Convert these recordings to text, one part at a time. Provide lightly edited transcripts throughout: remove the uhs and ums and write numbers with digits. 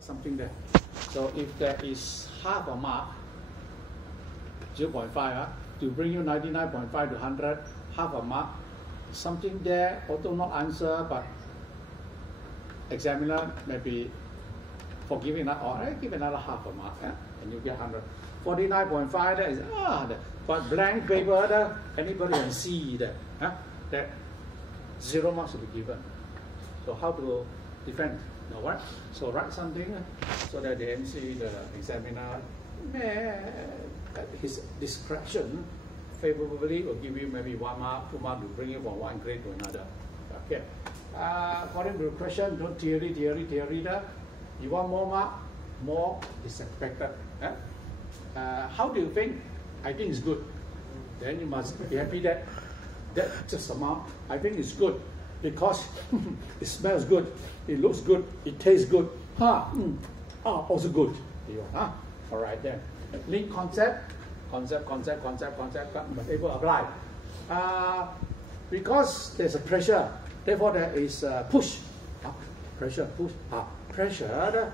something there. So if there is half a mark, 0.5, to bring you 99.5 to 100, half a mark, something there, although not answer, but examiner maybe forgiving that, or give another half a mark, and you get 100. 49.5, that is, but blank paper, anybody can see that 0 marks will be given. So how to defend? Know what? So write something so that the MC, the examiner, at his discretion, favorably will give you maybe 1 mark, 2 marks to bring you from one grade to another. Okay. According to the question, don't theory. You want more mark? More is expected. How do you think? I think it's good. Then you must be happy that just a mark. I think it's good because it smells good, it looks good, it tastes good. Also good. All right then. Link concept, but able to apply. Because there's a pressure, therefore there is a push. Pressure, push. Pressure,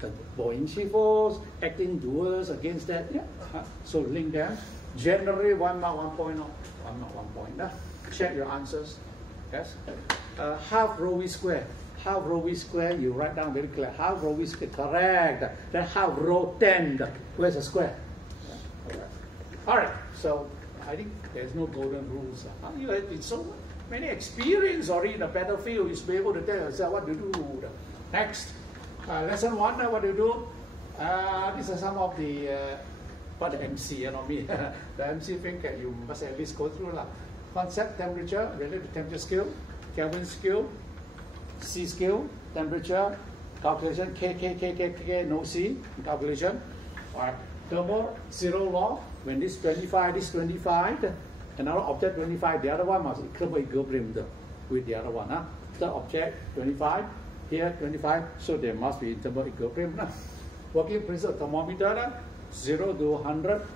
the buoyancy force acting towards against that. So link them. Generally 1 mark, 1 point. 1 mark, 1 point. Check your answers. Yes. Half rho v square. Half rho v square, you write down very clear. Half rho v square, correct. Then half rho 10. Where's the square? All right. So I think there's no golden rules. You have so many experience already in the battlefield. You should be able to tell yourself what to do. Next, lesson 1. What do you do? These are some of the what the MC, not me. The MC think that you must at least go through concept, temperature, related to temperature scale, Kelvin scale, C scale, temperature, calculation, K, no C, calculation. All right. Thermal, zero law, when this 25, another object 25, the other one must equilibrium with the other one. Third object 25, here 25, so there must be thermal equilibrium. Working principle thermometer, 0 to 100,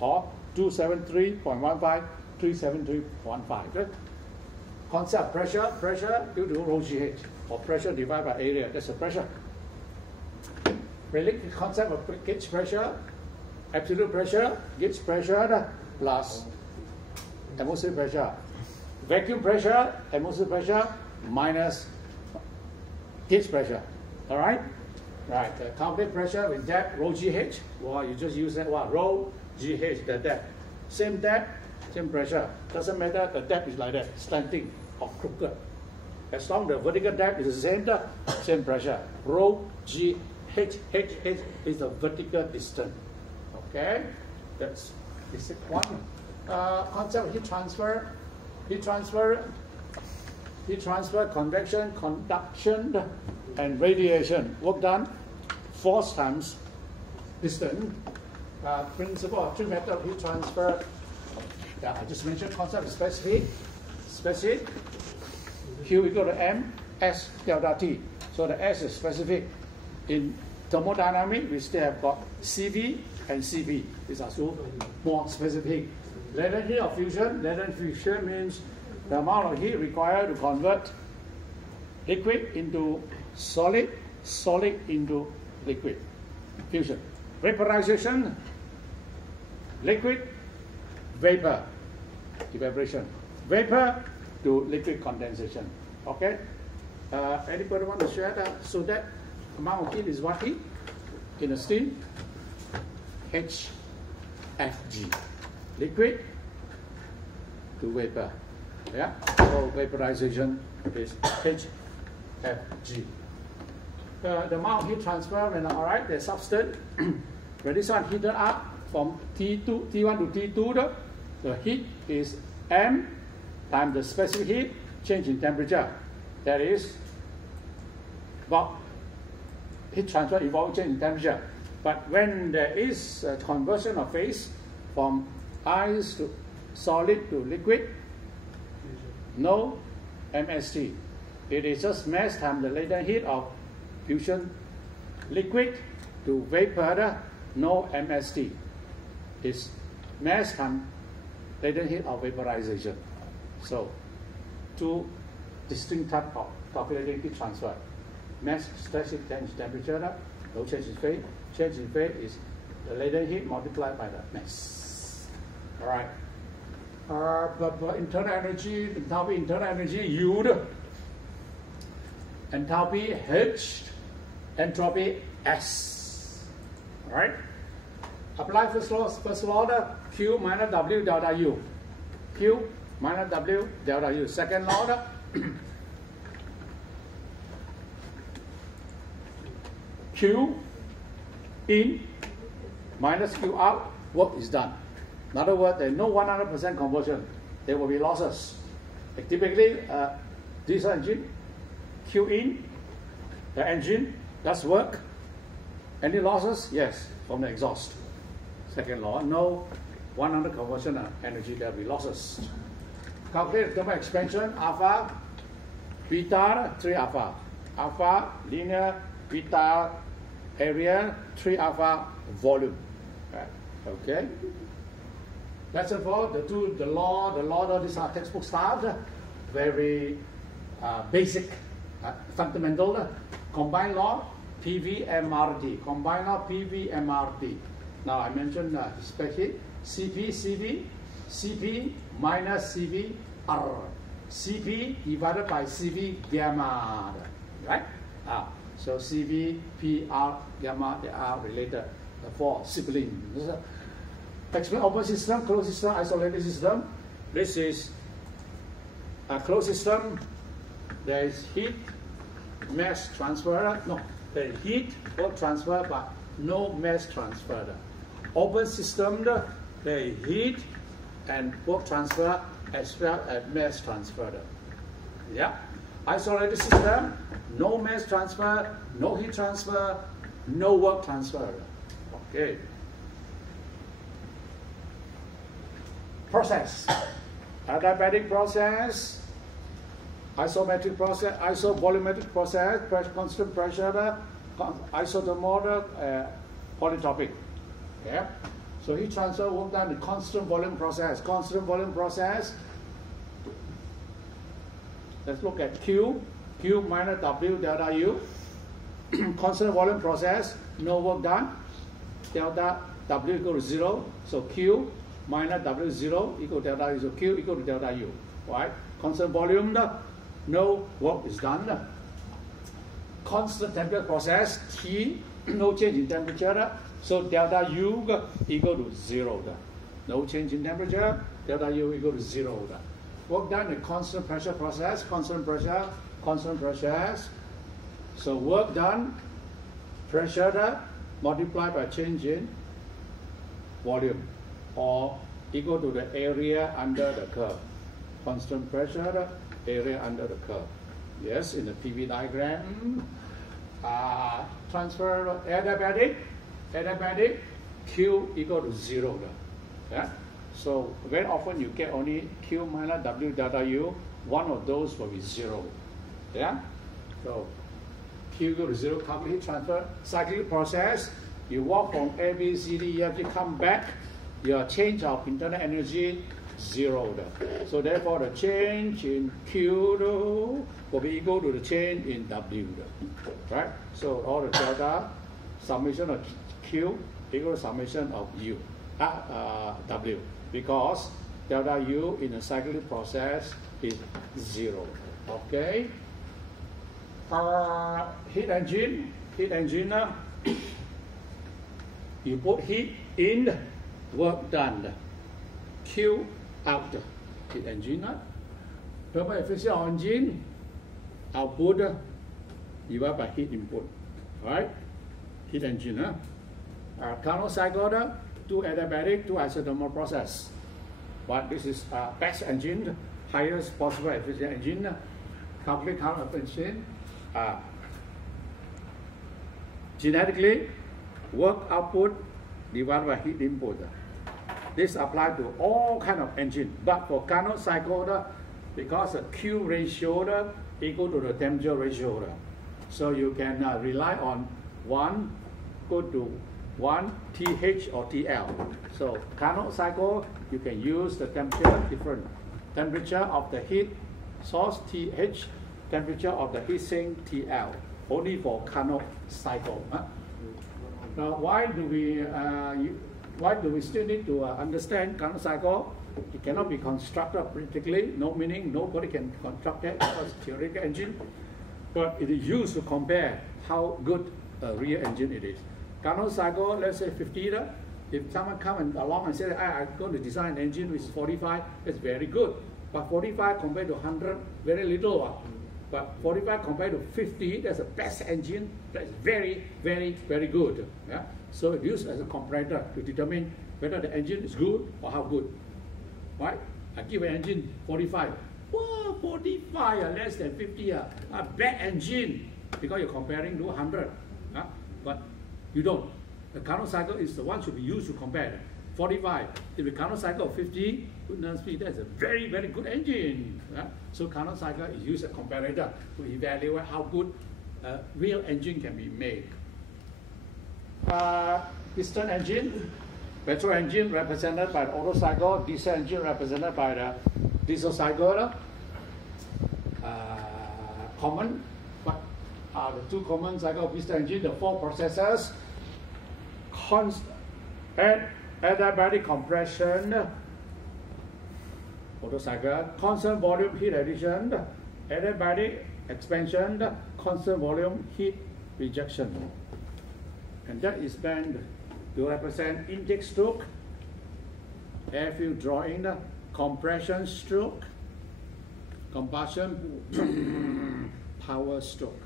or 273.15, 373.15. Right? Concept pressure due to rho GH, or pressure divided by area, that's the pressure. Related concept of gauge pressure, absolute pressure, gauge pressure plus atmospheric pressure. Vacuum pressure, atmospheric pressure minus gauge pressure. All right? Right. Calculate pressure with depth, rho GH. Well, you just use that one, rho GH, the depth. Same depth, same pressure. Doesn't matter, the depth is like that, slanting or crooked. As long as the vertical depth is the same depth, same pressure. Rho GH is the vertical distance. Okay? That's basic one. Concept of heat transfer, convection, conduction, and radiation. Work done. Force times distance. Principle of 3 methods of heat transfer. Yeah, I just mentioned concept of specific. Q equal to M, S delta T. So the S is specific. In thermodynamics, we still have got CV and CP. These are so more specific. Latent heat of fusion. Latent fusion means the amount of heat required to convert liquid into solid, solid into liquid. Fusion. Vaporization, liquid, vapor, evaporation. Vapor to liquid condensation. Okay? Anybody want to share that? So that amount of heat is what heat? In a steam? HFG. Liquid to vapor. Yeah? So vaporization is HFG. The amount of heat transfer, when alright, the substance, when this one heated up from T1 to T2, the heat is M times the specific heat, change in temperature. That is about heat transfer involving change in temperature. But when there is a conversion of phase from ice to solid to liquid, no MST. It is just mass times the latent heat of fusion, liquid to vapor, no MST. It's mass times latent heat of vaporization. So, two distinct types of calculating heat transfer. mass static change in temperature, no change in phase. Change in phase is the latent heat multiplied by the mass. All right. But internal energy, enthalpy internal energy, U, enthalpy H, entropy S. All right. Apply first law, Q minus W delta U. Q minus W delta U. Second law, Q in minus Q out, work is done. In other words, there is no 100% conversion. There will be losses. Typically, diesel engine, Q in, the engine does work. Any losses? Yes, from the exhaust. Second law, no 100 conversion of energy, there will be losses. Calculate thermal expansion, alpha, beta, 3 alpha. Alpha, linear, beta, area, 3 alpha, volume. Right. Okay. Lesson 4, the law, these are textbook stuff, very basic, fundamental. Combined law, PV-MRT. Combined law, PV-MRT. Now I mentioned spec heat, CP minus CVR. CP divided by CV gamma, right? So CV, PR, gamma, they are related, the 4 siblings. Explain open system, closed system, isolated system. This is a closed system. There is heat, mass transfer. No, there is heat, work transfer, but no mass transfer. Open system, there is heat and work transfer as well as mass transfer. Yeah. Isolated system, no mass transfer, no heat transfer, no work transfer. Okay. Process. Adiabatic process, isometric process, isovolumetric process, constant pressure, isothermal, polytropic. Yeah. So heat transfer work done in constant volume process. Constant volume process. Let's look at Q minus W delta U. Constant volume process, no work done. Delta W equal to 0. So Q minus W 0 equal to delta U. So Q equal to delta U. Right? Constant volume, no work is done. Constant temperature process, T, no change in temperature. So delta U equal to 0. No change in temperature, delta U equal to 0. Work done in constant pressure process, constant pressure. So work done, pressure multiplied by change in volume, or equal to the area under the curve. Constant pressure, area under the curve. Yes, in the PV diagram. Transfer adiabatic, Q equal to 0. Yeah? So very often you get only Q minus W delta U. One of those will be 0. Yeah? So Q equal to 0, calculate heat transfer. Cyclic process, you walk from A, B, C, D, you have to come back. Your change of internal energy 0. So therefore the change in Q will be equal to the change in W. Right? So all the delta summation of Q equal to summation of U, W, because delta U in a cyclic process is 0. Okay? Heat engine, you put heat in, work done. Q out, heat engine. Thermal efficient engine, output divided by heat input. Right? Heat engine. Carnot cycle, 2 adiabatic, 2 isothermal process. But this is best engine, highest possible efficient engine. Calculate Carnot efficient. Genetically, work output divided by heat input. This applies to all kind of engine, but for Carnot cycle, because the Q ratio equal to the temperature ratio, so you can rely on 1 go to 1 TH or TL. So Carnot cycle, you can use the temperature different. Temperature of the heat source TH, temperature of the heat sink TL. only for Carnot cycle. Now, why do we still need to understand Carnot cycle? It cannot be constructed practically, no meaning nobody can construct it as a theoretical engine, but it is used to compare how good a real engine it is. Carnot cycle, let's say 50. If someone comes along and says, I'm going to design an engine with 45, it's very good. But 45 compared to 100, very little. But 45 compared to 50, that's the best engine. That's very, very, very good. Yeah? So it's used as a comparator to determine whether the engine is good or how good. Right? I give an engine 45. Whoa, 45, less than 50. A bad engine, because you're comparing to 100. But you don't. The Carnot cycle is the one should be used to compare. 45. If the Carnot cycle of 50, goodness me, that's a very, very good engine. So Carnot cycle is used as a comparator to evaluate how good a real engine can be made. Piston engine, petrol engine represented by the Otto cycle, diesel engine represented by the diesel cycle. Common, but the two common cycle of piston engine, the four processes. Adiabatic compression, Otto cycle, constant volume heat addition, adiabatic expansion, constant volume heat rejection. And that is meant to represent intake stroke, air-fuel drawing, compression stroke, combustion, power stroke.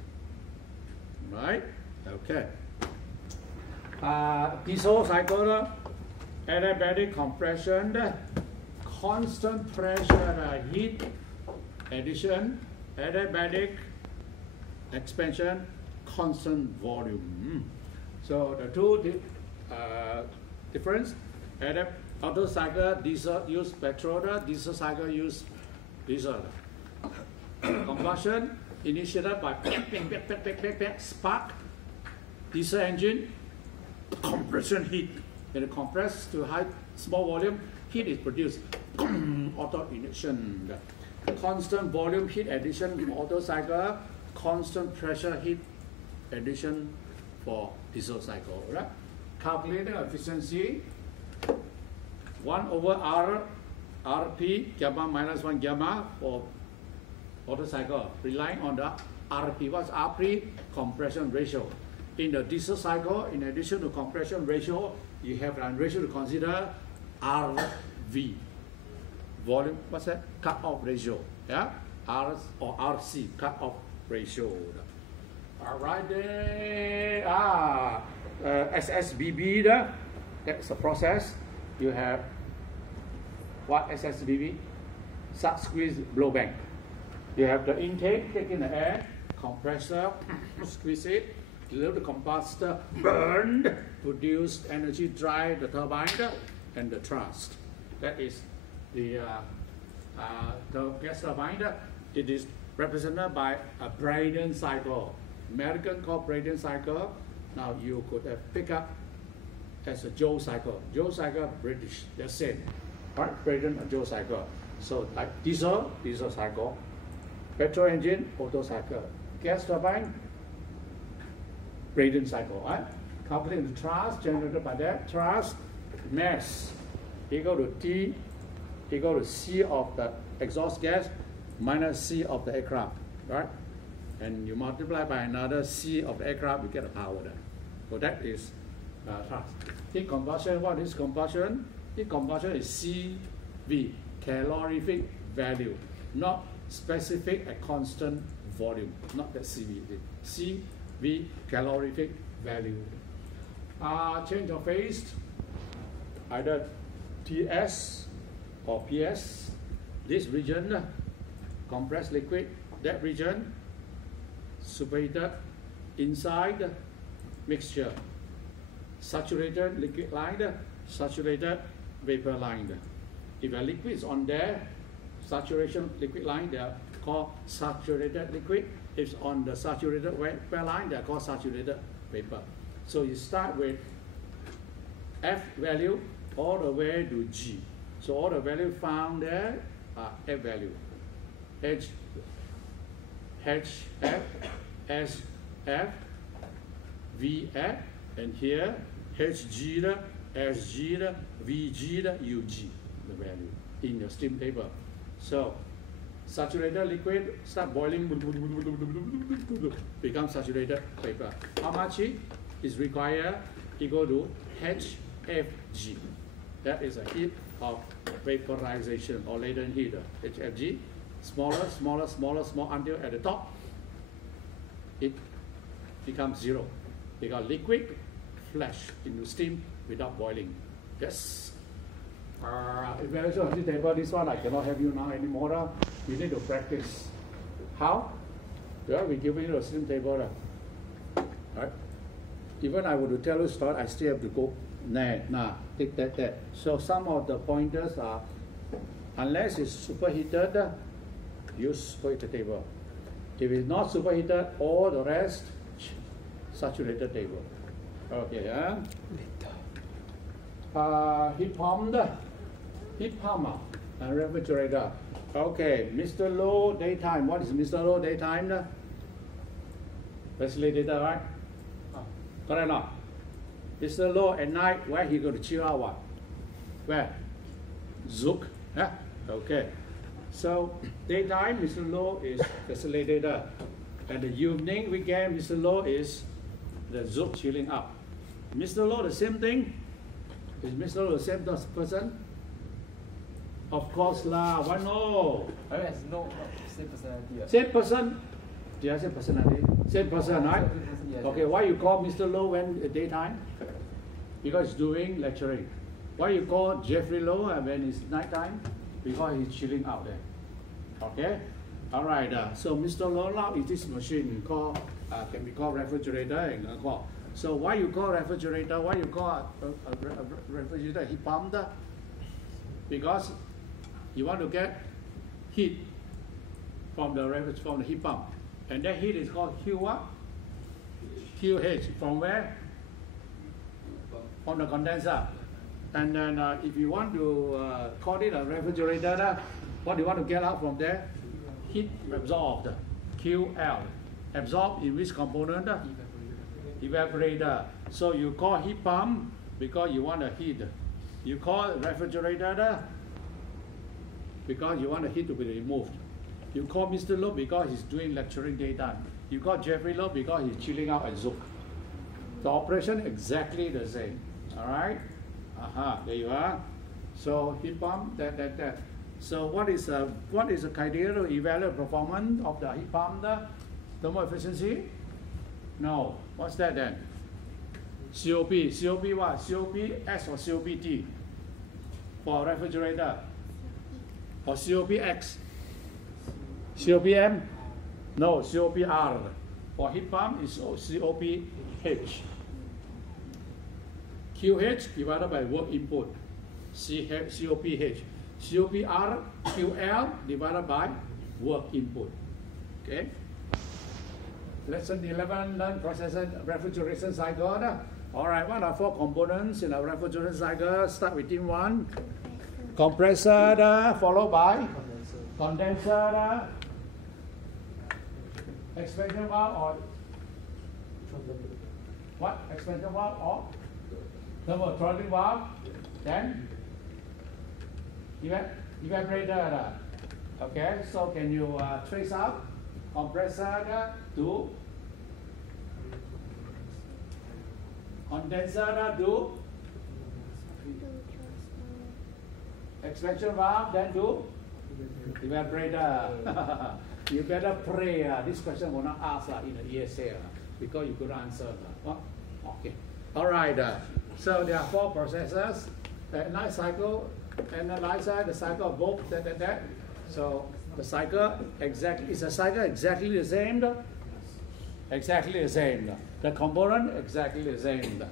Right? Okay. Diesel cycle, adiabatic compression, constant pressure heat addition, adiabatic expansion, constant volume. So the two difference, Otto cycle, diesel use petrol, diesel cycle use diesel. Combustion initiated by spark, diesel engine, compression heat. When it compresses to high small volume, heat is produced. Auto ignition. Constant volume heat addition Otto cycle, constant pressure heat addition for diesel cycle. Right? Calculating efficiency 1/R RP gamma minus 1 gamma for Otto cycle, relying on the RP. What's RP? Compression ratio. In the diesel cycle, in addition to compression ratio, you have a ratio to consider RV. Volume, what's that? Cut-off ratio. Yeah? R or RC, cut-off ratio. All right, then. SSBB, that's the process. You have what SSBB? Squeeze blowback. You have the intake, taking the air, compressor, squeeze it, let the combustor burn, produce energy, drive the turbine and the thrust. That is the gas turbine. It is represented by a Brayton cycle. American called Brayton cycle. Now you could have picked up as a Joule cycle. Joule cycle, British, they're same. Right? Brayton and Joule cycle. So like diesel cycle. Petrol engine, Otto cycle. Gas turbine, Brayton cycle. Right? Calculating the thrust generated by that. Thrust, mass, equal to T, equal to C of the exhaust gas minus C of the aircraft. Right? And you multiply by another C of the aircraft, you get the power there. So that is thrust. Heat combustion, what is combustion? Heat combustion is CV, calorific value, not specific at constant volume, not that CV. CV, calorific value. Change of phase, either TS or PS. This region, compressed liquid, that region, superheated, inside, mixture. Saturated liquid line, saturated vapor line. If a liquid is on there, saturation liquid line, they are called saturated liquid. If it's on the saturated vapor line, they are called saturated vapor. So you start with F value all the way to G. So all the value found there are F value. H, F, S, F, Vf, and here Hg, Sg, Vg, Ug, the value in your steam table. So saturated liquid start boiling, become saturated vapor. How much heat is required? Equal to HFG. That is a heat of vaporization or latent heat. HFG, smaller, smaller, smaller, small until at the top it becomes zero. Because liquid flash into steam without boiling. Yes. Evaluation of steam table, this one I cannot help you now anymore. You need to practice. How? Well, we give you a steam table. Right? Even I were to tell you start, I still have to go. Take that. So some of the pointers are, unless it's superheated, use superheated table. If it's not superheated, all the rest, saturated table. Okay, heat pump, and refrigerator. Okay, Mr. Low, daytime. What is Mr. Low, daytime? Facilitator, right? Correct or not? Mr. Low, at night, where he go to chill out? What? Where? Zouk. Yeah? Okay. So, daytime, Mr. Low is facilitator. And the evening, weekend, Mr. Low is the Zouk chilling out. Mr. Low, the same thing? Is Mr. Low the same person? Of course lah, why no? No, same personality. Same person? Did I say personality? Same person, right? Yes. Okay, why you call Mr. Low when daytime? Because he's doing lecturing. Why you call Jeffrey Low when it's nighttime? Because he's chilling out there. Okay? Alright, so Mr. Low now is this machine called, can be called refrigerator and call. So why you call refrigerator? Why you call a refrigerator heat pump? Because you want to get heat from the heat pump. And that heat is called Q what? QH. From where? From the condenser. And then if you want to call it a refrigerator, what do you want to get out from there? Heat absorbed. QL. Absorbed in which component? Evaporator. So you call heat pump because you want the heat. You call refrigerator because you want the heat to be removed. You call Mr. Low because he's doing lecturing daytime. You call Jeffrey Low because he's chilling out at Zouk. The operation exactly the same. Alright? There you are. So heat pump, that. So what is the criteria to evaluate performance of the heat pump? The thermal efficiency? No. What's that then? COP. COP what? COP S or COP T? For refrigerator? Or COP X? COPM? No, COPR. For heat pump is COPH. QH divided by work input. COPH. COPR, QL divided by work input. Okay? Lesson 11, learn process refrigeration cycle. Alright, what are 4 components in a refrigeration cycle? Start with team 1. Compressor, followed by condenser, expansion valve or what? Expansion valve or thermal throttling valve, then evaporator. Okay, so can you trace out compressor to condenser to expansion valve, then to evaporator. You better pray. This question will not ask in the ESE because you couldn't answer. Okay. All right. So there are 4 processes. Life cycle, analyze the cycle of both. That. So the cycle is a cycle exactly the same. Exactly the same. The component exactly the same.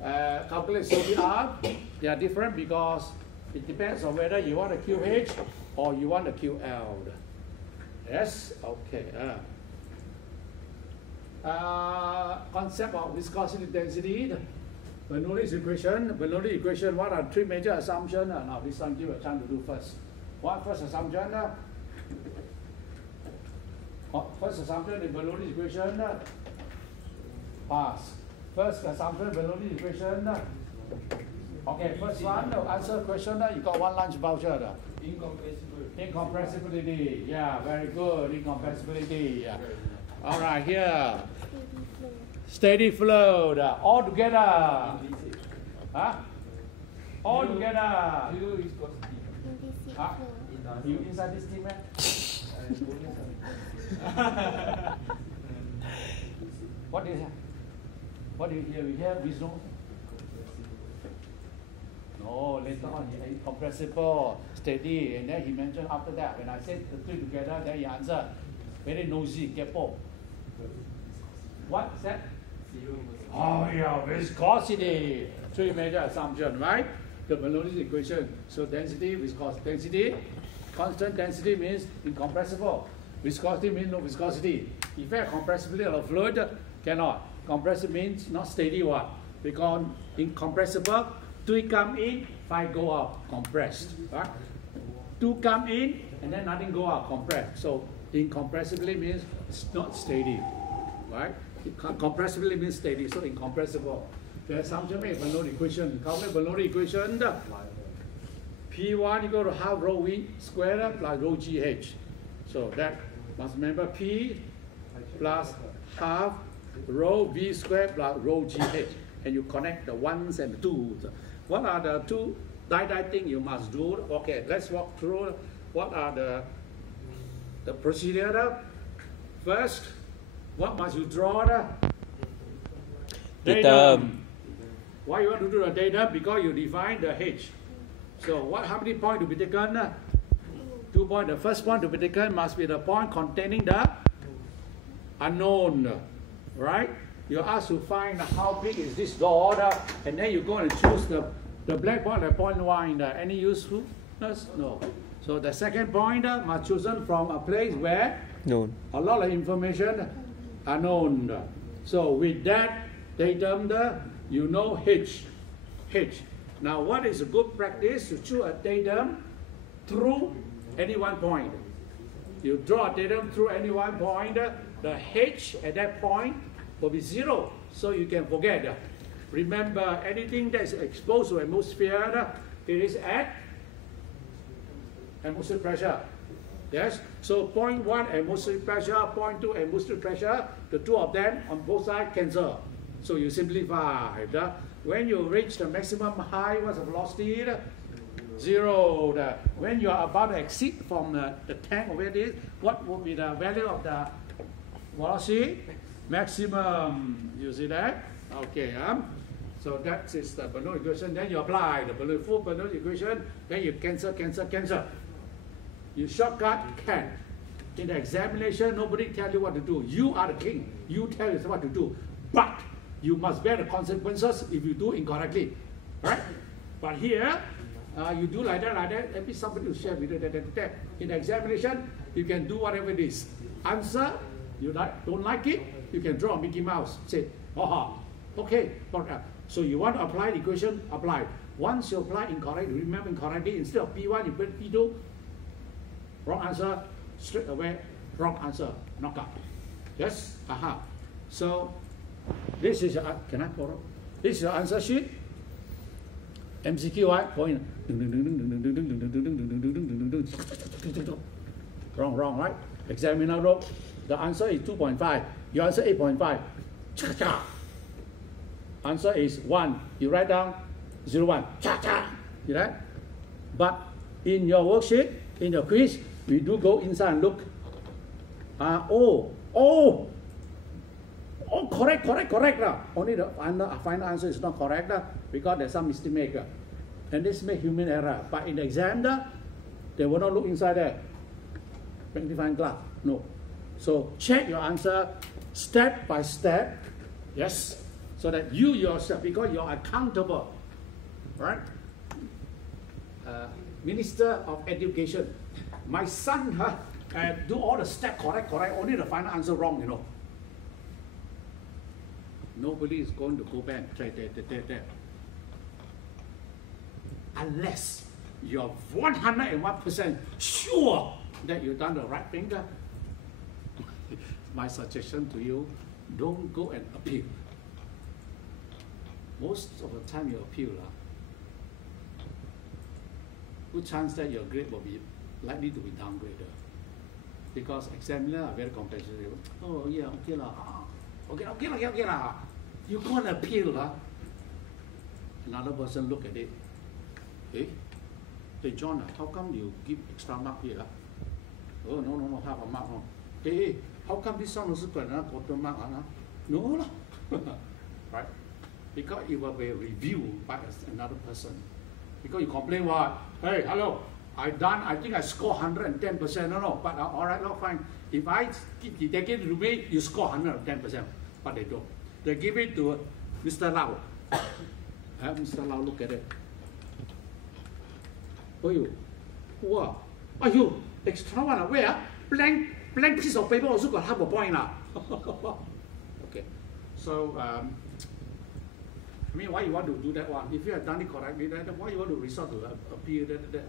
Calculate COPR. They are different because it depends on whether you want a QH or you want a QL. Yes? Okay. Concept of viscosity density. Bernoulli's equation. What are 3 major assumptions? Now this one give a chance to do first. What first assumption? First assumption in Bernoulli's equation. Pass. First assumption, Bernoulli equation. Okay, first one, answer question. You got one lunch voucher. Incompressibility. Yeah, very good. Incompressibility. Yeah. All right, here. Steady flow. All together. Huh? All together. Huh? You inside this team, man? What is that? What do you hear? We hear Vishnu? No, later on he incompressible, steady, and then he mentioned after that, when I said the three together, then he answered, very nosy, kepo. What is that? Oh yeah, viscosity. Three major assumption, right? The Bernoulli equation. So density, viscosity. Density, constant density means incompressible. Viscosity means no viscosity. Effect compressibility of a fluid cannot. Compressible means not steady one. Because incompressible, 3 come in, 5 go out, compressed. Right? 2 come in, and then nothing go out, compressed. So incompressibly means it's not steady. Right? Compressibly means steady, so incompressible. The assumption made Bernoulli equation. Calculate Bernoulli equation. P1 equal to half rho V squared plus rho GH. So that must remember P plus half rho V squared plus rho GH. And you connect the ones and the twos. What are the two things you must do? Okay, let's walk through what are the procedure. First, what must you draw? Datum. Why you want to do the datum? Because you define the H. So how many points to be taken? 2 points. The first point to be taken must be the point containing the unknown, right? You're asked to find how big is this dot, and then you go and choose the black point at point 1. Any usefulness? No. So the second point must chosen from a place where known. A lot of information are known. So with that datum, you know H. Now what is a good practice? To choose a datum through any one point. You draw a datum through any one point, the H at that point will be 0, so you can forget. Remember, anything that is exposed to atmosphere, it is at atmospheric pressure. Yes? So point 1 atmospheric pressure, point 2 atmospheric pressure, the two of them on both sides cancel. So you simplify. When you reach the maximum height, what's the velocity? 0. When you are about to exit from the tank over this, what will be the value of the velocity? Maximum. You see that? Okay. So that is the Bernoulli equation. Then you apply the full Bernoulli equation. Then you cancel. You shortcut, can. In the examination, nobody tell you what to do. You are the king. You tell us what to do. But you must bear the consequences if you do incorrectly. Right? But here, you do like that, maybe somebody will share with you that. In the examination, you can do whatever it is. Answer, you don't like it, you can draw a Mickey Mouse. Say, okay. So you want to apply the equation, apply. Once you apply incorrectly, remember incorrectly, instead of P1, you put P2. Wrong answer, straight away, wrong answer, knockout. Yes? So, this is your, can I borrow? This is your answer sheet. MCQ, point. Wrong, right? Examiner wrote, the answer is 2.5. You answer 8.5. Answer is 1. You write down 0.1. You right? But in your worksheet, in your quiz, we do go inside and look. Correct. Only the final answer is not correct because there's some mistake maker. And this makes human error. But in the exam, they will not look inside there. Magnifying glass. No. So check your answer step by step. Yes. So that you yourself, because you're accountable. Right? Minister of Education. My son do all the steps correct, only the final answer wrong, you know. Nobody is going to go back there. Unless you're 101% sure that you've done the right thing. My suggestion to you, don't go and appeal. most of the time you appeal, good chance that your grade will be likely to be downgraded. Because examiners are very competitive. Oh yeah, okay lah. Okay lah. You go and appeal lah. Another person look at it. Hey John, how come you give extra mark here? Oh no, half a mark. No. Hey, how come this one also got another quarter mark? No lah. Right? Because it will be reviewed by another person. Because you complain what? Hey, hello, I think I score 110%. No, but all right, no, fine. If they give it to me, you score 110%. But they don't. They give it to Mr. Lau. Have Mr. Lau look at it. Oh, you, wow, are you extra one? Where? Blank piece of paper also got half a point now. Okay, so I mean, why you want to do that one? If you have done it correctly, then why you want to resort to appeal that?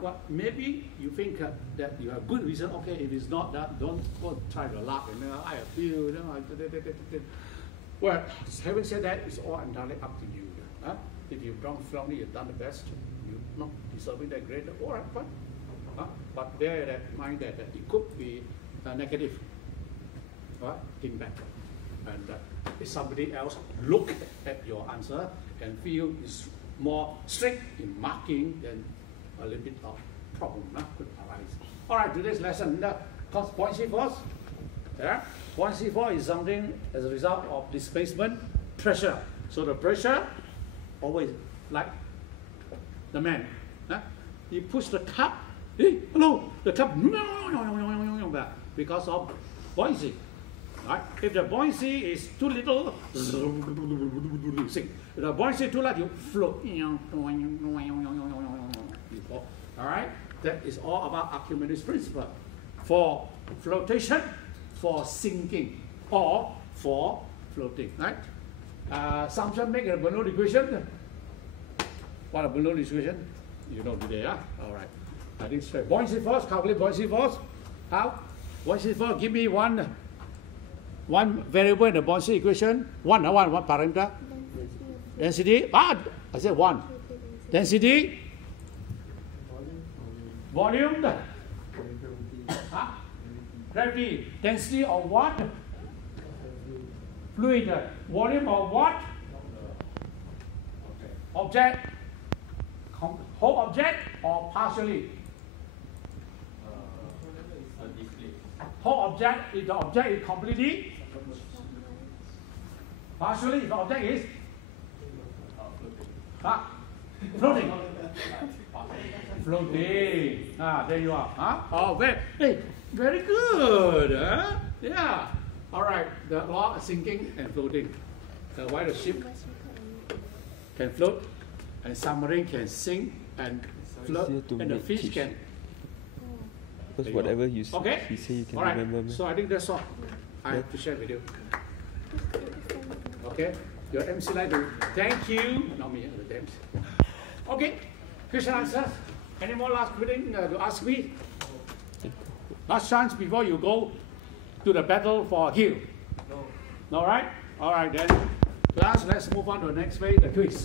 Well, maybe you think that you have good reason. Okay, if it's not that, don't go try to laugh and I appeal. Well, having said that, it's all entirely up to you. If you've done strongly, you've done the best. You're not deserving that grade. All right, fine. But bear that mind that it could be negative. Think back. And if somebody else look at your answer and feel it's more strict in marking, then a little bit of problem could arise. All right, today's lesson, point C4. Yeah? Point C4 is something as a result of displacement pressure. So the pressure always like the man. You push the cup, hello, the cup because of buoyancy. Right? If the buoyancy is too little, sink. If the buoyancy is too large, you float. All right? That is all about Archimedes' principle. For flotation, for sinking, or for floating. Right? Samson make a Bernoulli equation. What a Bernoulli equation? You know today, huh? All right. I think straight. Buoyancy force, calculate buoyancy force. How? Buoyancy force, give me one variable in the buoyancy equation. One parameter. Density. I said one. Density. Volume. Gravity. Density of what? Fluid. Volume of what? Object. Whole object or partially? Whole object, if the object is completely partially, if the object is floating. Floating. There you are. Oh, very good. Yeah. All right. The law of sinking and floating. Why the ship can float and submarine can sink and float and the fish can. Because whatever you say, you can remember. So I think that's all I have to share with you. Okay, your MC like to thank you. Not me, the MC. Okay, question answer. Any more last question to ask me? Last chance before you go to the battle for a kill. No. All right. All right then. Class, let's move on to the next phase, the quiz.